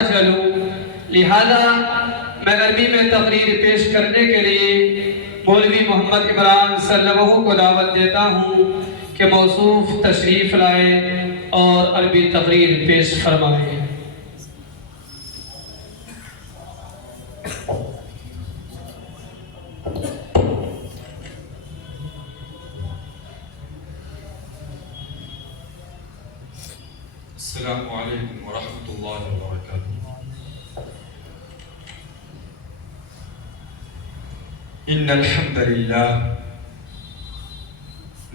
लिहाजा मैं अरबी में तकरीर पेश करने के लिए मौलवी मोहम्मद इमरान सल्लल्लाहु को दावत देता हूँ कि मौसूफ तशरीफ़ लाए और अरबी तकरीर पेश फरमाए। अस्सलामु अलैकुम व रहमतुल्लाहि व बरकातुहू। इन्नल हम्दलिल्लाह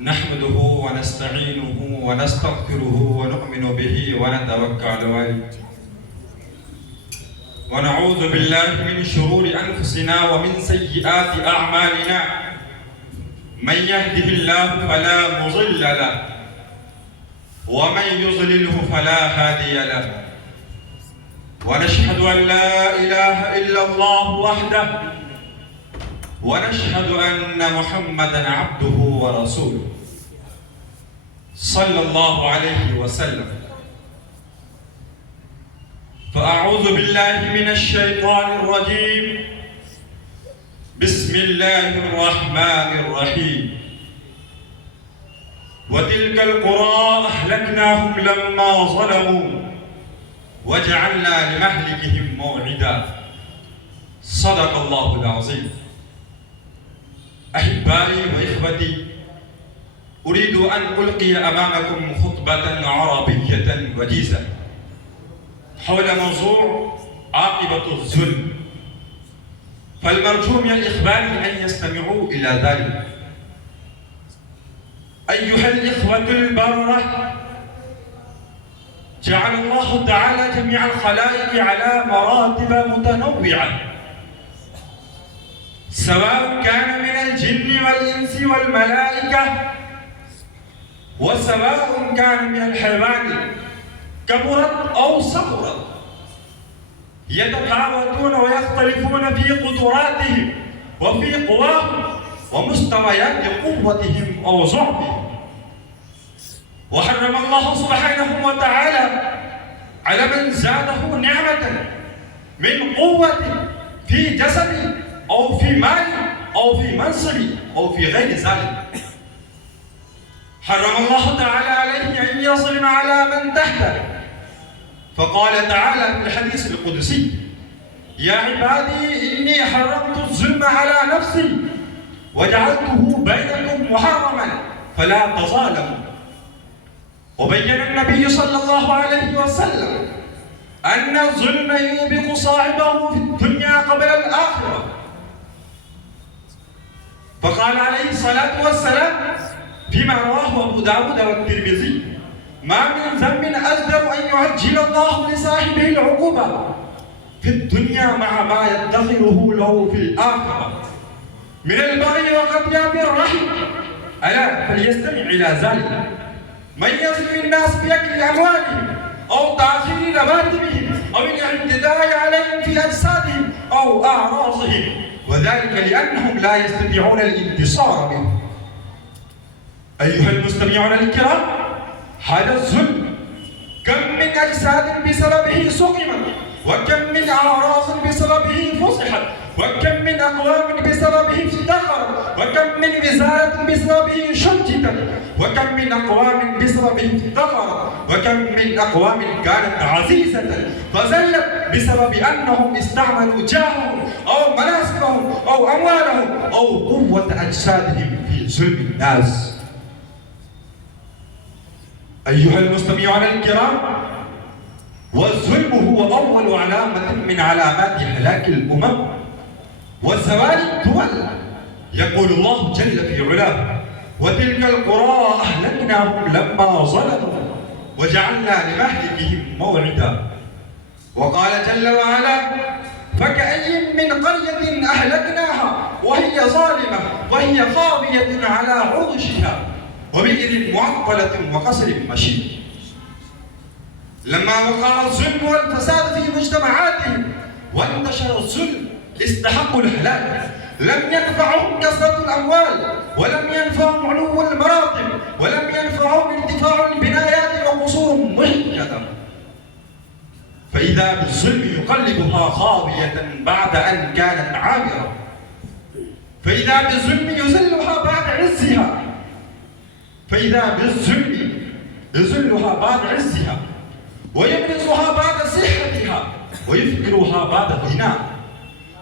नहमदुहु व नस्तईनुहु व नस्तगफिरुहु व नु'मिनु बिही व नतवक्कलु अलैहि व नऊज़ु बिल्लाहि मिन शुरूरि अनफुसिना व मिन सय्यिआति अअमालिना मन यहदिहिल्लाहु फला मुज़िल्ल लहु ومن يضلله فلا هادي له ونشهد أن لا إله إلا الله وحده ونشهد أن محمدا عبده ورسوله صلى الله عليه وسلم. فأعوذ بالله من الشيطان الرجيم. بسم الله الرحمن الرحيم. وتلك القرى أهلكناهم لما ظلموا وجعلنا لمهلكهم موعدا. صدق الله العظيم. أحبائي وإخوتي، أريد أن ألقي أمامكم خطبة عربية وجيزة حول موضوع عاقبة الظلم، فالمرجو من الإخوان أن يستمعوا إلى ذلك. أيها الإخوة البررة، جعل الله تعالى جميع الخلائق على مراتب متنوعة، سواء كان من الجن والإنس والملائكة، وسواء كان من الحيوان كبرت أو صغرت، يتفاوتون ويختلفون في قدراتهم وفي قواهم ومستويات قوتهم أو ضعفهم. وحرم الله سبحانه وتعالى على من زاده نعمة من قوة في جسده أو في ماله أو في منصبه أو في غير ذلك، حرم الله تعالى عليه أن يظلم على من تحته، فقال تعالى في الحديث القدسي: يا عبادي إني حرمت الظلم على نفسي وجعلته بينكم محرما فلا تظالموا. وبين النبي صلى الله عليه وسلم أن الظلم يوبق صاحبه في الدنيا قبل الآخرة، فقال عليه الصلاة والسلام فيما رواه أبو داود والترمذي: ما من ذنب أجدر أن يعجل الله لصاحبه العقوبة في الدنيا مع ما يدخره له في الآخرة من البغي وقطيعة الرحم. ألا فليستمع إلى ذلك. من يظلم الناس بأكل أموالهم أو تأخير رواتبهم أو الاعتداء عليهم في أجسادهم أو أعراضهم، وذلك لأنهم لا يستطيعون الانتصار منه. أيها المستمعون الكرام، هذا الظلم كم من أجساد بسببه سقمت، وكم من أعراض بسببه فصحت، وكم من أقوام بسببه افتقرت، وكم من وزارة بسببه شتتت، وكم من أقوام بسببه افتقرت، وكم من أقوام كانت عزيزة فزلت بسبب أنهم استعملوا جاههم أو مناصبهم أو أموالهم أو قوة أجسادهم في ظلم الناس. أيها المستمعون الكرام، والظلم هو أول علامة من علامات هلاك الأمم وزوال الدول. يقول الله جل في علاه: وتلك القرى أهلكناهم لما ظلموا وجعلنا لمهلكهم موعدا. وقال جل وعلا: فكأي من قرية أهلكناها وهي ظالمة وهي خاوية على عروشها وبئر معطلة وقصر مشيد. لما وقع الظلم والفساد في مجتمعاتهم وانتشر الظلم استحقوا الهلاك. لم ينفعهم كثرة الأموال، ولم ينفعهم علو المراتب، ولم ينفعهم ارتفاع البنايات وقصور مهجة، فإذا بالظلم يقلبها خاوية بعد أن كانت عامرة، فإذا بالظلم يذلها بعد عزها، فإذا بالظلم يذلها بعد عزها ويبرزها بعد صحتها ويفقرها بعد غناها.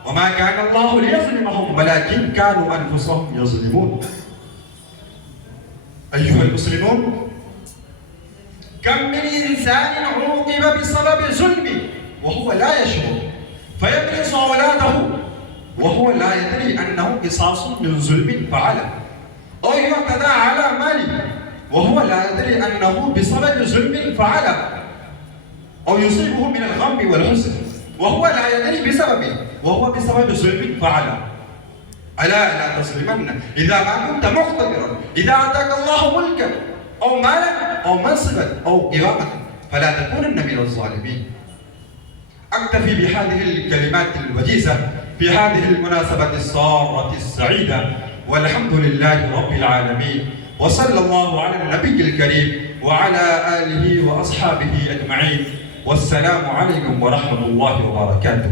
وما كان الله ليظلمهم ولكن كانوا أنفسهم يظلمون. أيها المسلمون، كم من إنسان عوقب بسبب ظلمه وهو لا يشعر، فيبرز أولاده وهو لا يدري أنه قصاص من ظلم فعله، أو يعتدى على ماله وهو لا يدري أنه بسبب ظلم فعله، أو يصيبه من الغم والحزن وهو لا يدري بسببه وهو بسبب ظلم فعله. ألا لا تظلمن إذا ما كنت مقتدرا، إذا أعطاك الله ملكا أو مالا أو منصبا أو قوامة فلا تكونن من الظالمين. أكتفي بهذه الكلمات الوجيزة في هذه المناسبة السارة السعيدة، والحمد لله رب العالمين، وصلى الله على النبي الكريم وعلى آله وأصحابه أجمعين، والسلام عليكم ورحمة الله وبركاته.